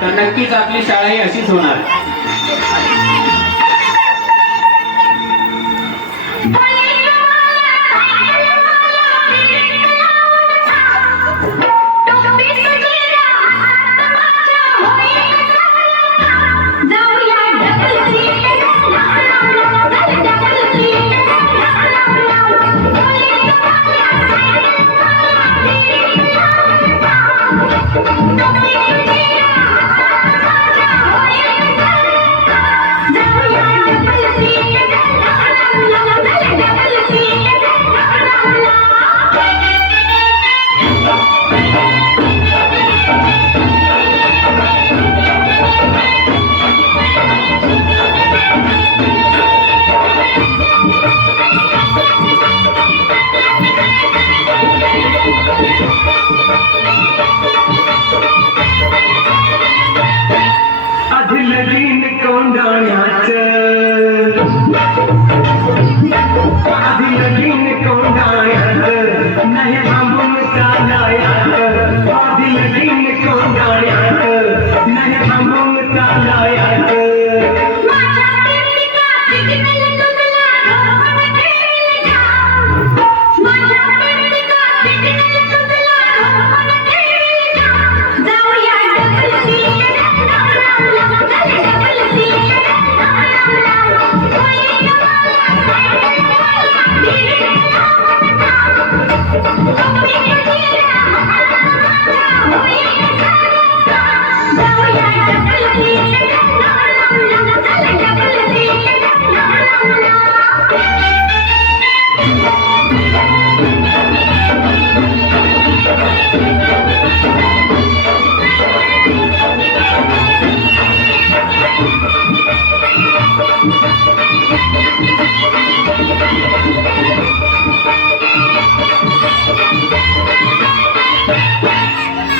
तर नक्कीच आपली शाळा ही अशीच होणार.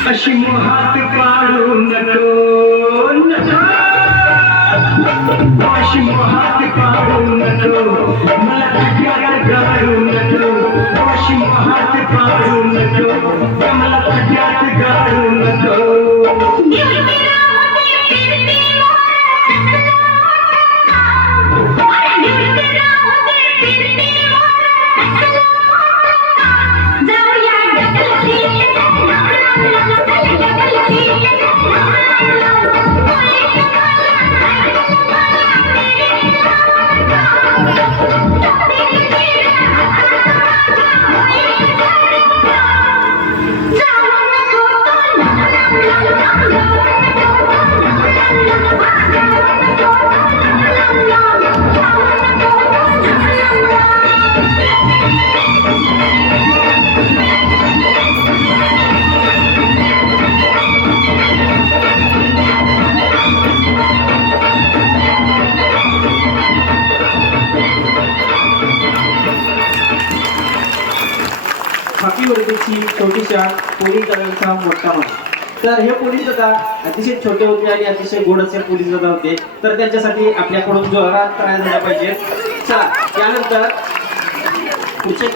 अशी मोहात पाडू नको, अशी मोहात पाडू नको, मला खड्यात गाडू नको, अशी मोहात पाडू नको, मला खड्यात गाडू नको. हॉकी वर्गाची छोटी शाळा पोलीस दलाचा मोठा मान. तर हे पोलीस दादा अतिशय छोटे होते आणि अतिशय गोड असे पोलीस दादा होते. तर त्यांच्यासाठी आपल्याकडून जोरात करायला झाला पाहिजे. चला त्यानंतर पुढचे